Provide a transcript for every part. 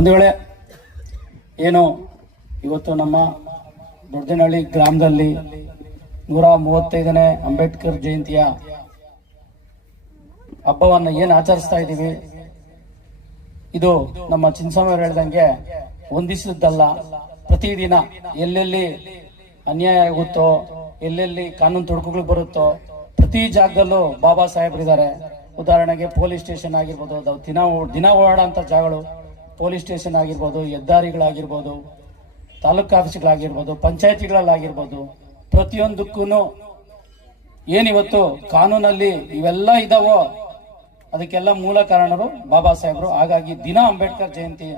ಬಂಧುಗಳೇ, ಏನು ಇವತ್ತು ನಮ್ಮ ದೊಡ್ಡನಹಳ್ಳಿ ಗ್ರಾಮದಲ್ಲಿ 135ನೇ ಅಂಬೇಡ್ಕರ್ ಜಯಂತಿಯ ಹಬ್ಬವನ್ನು ಏನು ಆಚರಿಸ್ತಾ ಇದ್ದೀವಿ, ಇದು ನಮ್ಮ ಚಿನ್ನಸ್ವಾಮಿ ಹೇಳ್ದಂಗೆ ಒಂದಿಸದ್ದಲ್ಲ. ಪ್ರತಿದಿನ ಎಲ್ಲೆಲ್ಲಿ ಅನ್ಯಾಯ ಆಗುತ್ತೋ, ಎಲ್ಲೆಲ್ಲಿ ಕಾನೂನು ತೊಡಕುಗಳು ಬರುತ್ತೋ, ಪ್ರತಿ ಜಾಗದಲ್ಲೂ ಬಾಬಾ ಸಾಹೇಬ್ರಿದ್ದಾರೆ. ಉದಾಹರಣೆಗೆ ಪೊಲೀಸ್ ಸ್ಟೇಷನ್ ಆಗಿರ್ಬೋದು, ದಿನ ಓಡಾಡೋಂಥ ಜಾಗಗಳು, ಪೊಲೀಸ್ ಸ್ಟೇಷನ್ ಆಗಿರ್ಬೋದು, ಹೆದ್ದಾರಿಗಳಾಗಿರ್ಬೋದು, ತಾಲೂಕು ಆಫೀಸ್ಗಳಾಗಿರ್ಬೋದು, ಪಂಚಾಯತಿಗಳಲ್ಲಾಗಿರ್ಬೋದು, ಪ್ರತಿಯೊಂದಕ್ಕೂ ಏನಿವತ್ತು ಕಾನೂನಲ್ಲಿ ಇವೆಲ್ಲ ಇದಾವೋ ಅದಕ್ಕೆಲ್ಲ ಮೂಲ ಕಾರಣರು ಬಾಬಾ ಸಾಹೇಬರು. ಹಾಗಾಗಿ ದಿನ ಅಂಬೇಡ್ಕರ್ ಜಯಂತಿ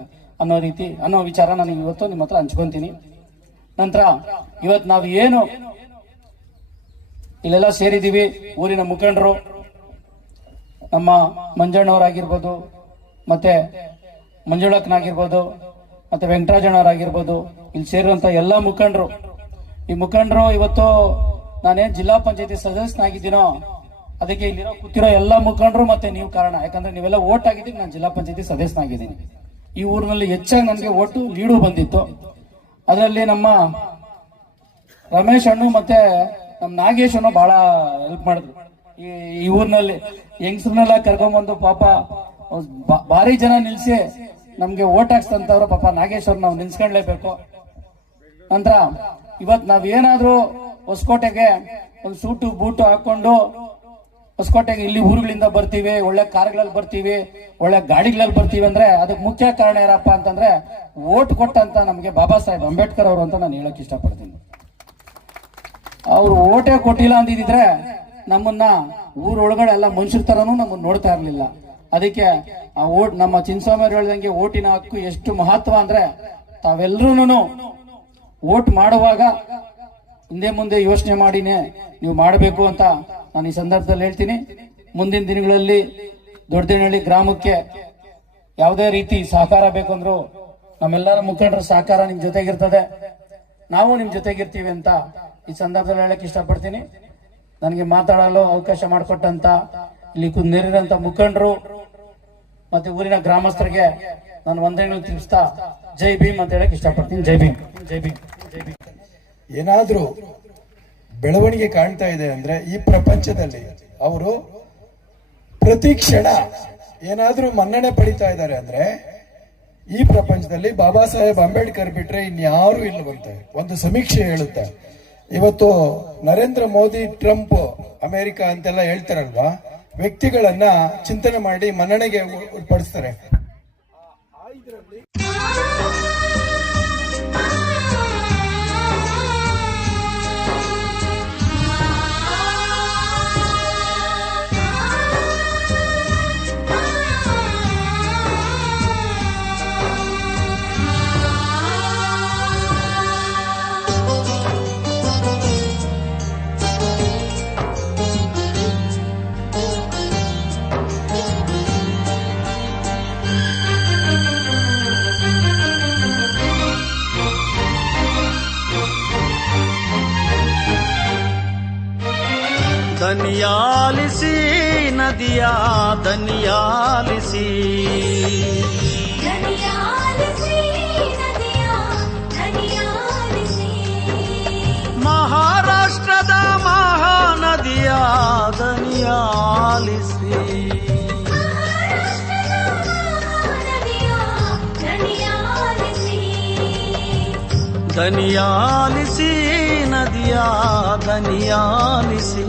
ಅನ್ನೋ ವಿಚಾರ ನಾನು ಇವತ್ತು ನಿಮ್ಮ ಹತ್ರ ಹಂಚ್ಕೊಂತೀನಿ. ನಂತರ ಇವತ್ತು ನಾವು ಏನು ಇಲ್ಲೆಲ್ಲ ಸೇರಿದೀವಿ, ಊರಿನ ಮುಖಂಡರು, ನಮ್ಮ ಮಂಜಣ್ಣವರಾಗಿರ್ಬೋದು, ಮತ್ತೆ ಮಂಜುಳಕ್ಕನಾಗಿರ್ಬೋದು, ಮತ್ತೆ ವೆಂಕಟರಾಜಣ್ಣವರಾಗಿರ್ಬೋದು, ಇಲ್ಲಿ ಸೇರಿರುವಂತ ಎಲ್ಲಾ ಮುಖಂಡರು. ಈ ಮುಖಂಡರು ಇವತ್ತು ನಾನೇನ್ ಜಿಲ್ಲಾ ಪಂಚಾಯತಿ ಸದಸ್ಯನಾಗಿದ್ದೀನೋ ಅದಕ್ಕೆ ಇಲ್ಲಿರೋ ಕೂತಿರೋ ಎಲ್ಲಾ ಮುಖಂಡರು ಮತ್ತೆ ನೀವು ಕಾರಣ. ಯಾಕಂದ್ರೆ ನೀವೆಲ್ಲ ಓಟ್ ಆಗಿದ್ದೀವಿ, ನಾನು ಜಿಲ್ಲಾ ಪಂಚಾಯತಿ ಸದಸ್ಯನಾಗಿದ್ದೀನಿ. ಈ ಊರಿನಲ್ಲಿ ಹೆಚ್ಚಾಗಿ ನನಗೆ ಓಟು ಲೀಡು ಬಂದಿತ್ತು. ಅದರಲ್ಲಿ ನಮ್ಮ ರಮೇಶ್ ಅಣ್ಣು ಮತ್ತೆ ನಮ್ಮ ನಾಗೇಶ್ ಅಣ್ಣು ಬಹಳ ಹೆಲ್ಪ್ ಮಾಡಿದ್ರು. ಈ ಊರಿನಲ್ಲಿ ಯಂಗ್ಸ್ರನ್ನೆಲ್ಲ ಕರ್ಕೊಂಡ್ಬಂದು ಪಾಪ ಭಾರಿ ಜನ ನಿಲ್ಸಿ ನಮ್ಗೆ ಓಟ್ ಹಾಕ್ಸ್ತಂತವ್ರು. ಪಾಪ ನಾಗೇಶ್ ಅವ್ರು ನಾವು ನಿಲ್ಸ್ಕೊಂಡ್ಲೇಬೇಕು. ನಂತರ ಇವತ್ ನಾವೇನಾದ್ರೂ ಹೊಸಕೋಟೆಗೆ ಒಂದು ಸೂಟು ಬೂಟು ಹಾಕೊಂಡು ಹೊಸಕೋಟೆಗೆ ಇಲ್ಲಿ ಊರುಗಳಿಂದ ಬರ್ತೀವಿ, ಒಳ್ಳೆ ಕಾರ್ಗಳಲ್ಲಿ ಬರ್ತೀವಿ, ಒಳ್ಳೆ ಗಾಡಿಗಳಲ್ಲಿ ಬರ್ತೀವಿ ಅಂದ್ರೆ ಅದಕ್ಕೆ ಮುಖ್ಯ ಕಾರಣ ಯಾರಪ್ಪ ಅಂತಂದ್ರೆ ಓಟ್ ಕೊಟ್ಟಂತ ನಮ್ಗೆ ಬಾಬಾ ಸಾಹೇಬ್ ಅಂಬೇಡ್ಕರ್ ಅವರು ಅಂತ ನಾನು ಹೇಳಕ್ ಇಷ್ಟಪಡ್ತೀನಿ. ಅವ್ರು ಓಟೇ ಕೊಟ್ಟಿಲ್ಲ ಅಂದಿದ್ರೆ ನಮ್ಮನ್ನ ಊರೊಳಗಡೆ ಎಲ್ಲ ಮನುಷ್ಯರ ತರನು ನಮ್ಮನ್ನ ನೋಡ್ತಾ ಇರ್ಲಿಲ್ಲ. ಅದಕ್ಕೆ ಆ ಓಟ್ ನಮ್ಮ ಚಿನ್ನಸ್ವಾಮಿ ಅವರು ಹೇಳ್ದಂಗೆ ಓಟಿನ ಹಕ್ಕು ಎಷ್ಟು ಮಹತ್ವ ಅಂದ್ರೆ ತಾವೆಲ್ಲರೂ ಓಟ್ ಮಾಡುವಾಗ ಹಿಂದೆ ಮುಂದೆ ಯೋಚನೆ ಮಾಡಿನೇ ನೀವು ಮಾಡಬೇಕು ಅಂತ ನಾನು ಈ ಸಂದರ್ಭದಲ್ಲಿ ಹೇಳ್ತೀನಿ. ಮುಂದಿನ ದಿನಗಳಲ್ಲಿ ದೊಡ್ಡನಹಳ್ಳಿ ಗ್ರಾಮಕ್ಕೆ ಯಾವುದೇ ರೀತಿ ಸಹಕಾರ ಬೇಕಂದ್ರು ನಮ್ಮೆಲ್ಲರ ಮುಖಂಡರ ಸಹಕಾರ ನಿಮ್ ಜೊತೆಗಿರ್ತದೆ, ನಾವು ನಿಮ್ ಜೊತೆಗಿರ್ತೀವಿ ಅಂತ ಈ ಸಂದರ್ಭದಲ್ಲಿ ಹೇಳಕ್ ಇಷ್ಟಪಡ್ತೀನಿ. ನನಗೆ ಮಾತಾಡಲು ಅವಕಾಶ ಮಾಡಿಕೊಟ್ಟಂತ ಇಲ್ಲಿ ನೆರೆದಂತ ಮುಖಂಡರು ಮತ್ತೆ ಊರಿನ ಗ್ರಾಮಸ್ಥರಿಗೆ ನಾನು ವಂದನೆಗಳು ತಿಳಿಸ್ತಾ ಜೈ ಭೀಮ್ ಅಂತ ಹೇಳಕ್ ಇಷ್ಟಪಡ್ತೀನಿ. ಜೈ ಭೀಮ್, ಜೈ ಭೀಮ್, ಜೈ ಭೀಮ್. ಏನಾದ್ರೂ ಬೆಳವಣಿಗೆ ಕಾಣ್ತಾ ಇದೆ ಅಂದ್ರೆ ಈ ಪ್ರಪಂಚದಲ್ಲಿ ಅವರು ಪ್ರತಿ ಕ್ಷಣ ಏನಾದ್ರೂ ಮನ್ನಣೆ ಪಡಿತಾ ಇದ್ದಾರೆ ಅಂದ್ರೆ ಈ ಪ್ರಪಂಚದಲ್ಲಿ ಬಾಬಾ ಸಾಹೇಬ್ ಅಂಬೇಡ್ಕರ್ ಬಿಟ್ರೆ ಇನ್ಯಾರು ಇಲ್ಲವಂತೆ ಒಂದು ಸಮೀಕ್ಷೆ ಹೇಳುತ್ತೆ. ಇವತ್ತು ನರೇಂದ್ರ ಮೋದಿ, ಟ್ರಂಪ್, ಅಮೆರಿಕ ಅಂತೆಲ್ಲ ಹೇಳ್ತಾರಲ್ವಾ, ವ್ಯಕ್ತಿಗಳನ್ನ ಚಿಂತನೆ ಮಾಡಿ ಮನ್ನಣೆಗೆ ಪಡಿಸ್ತಾರೆ. ದನಿಯಾಲಿಸಿ ನದಿಯ ದನಿಯಾಲಿಸಿ, ಮಹಾರಾಷ್ಟ್ರದ ಮಹಾನದಿಯ ದನಿಯಾಲಿಸಿ, ದನಿಯಾಲಿಸಿ ನದಿಯ ದನಿಯಾಲಿಸಿ.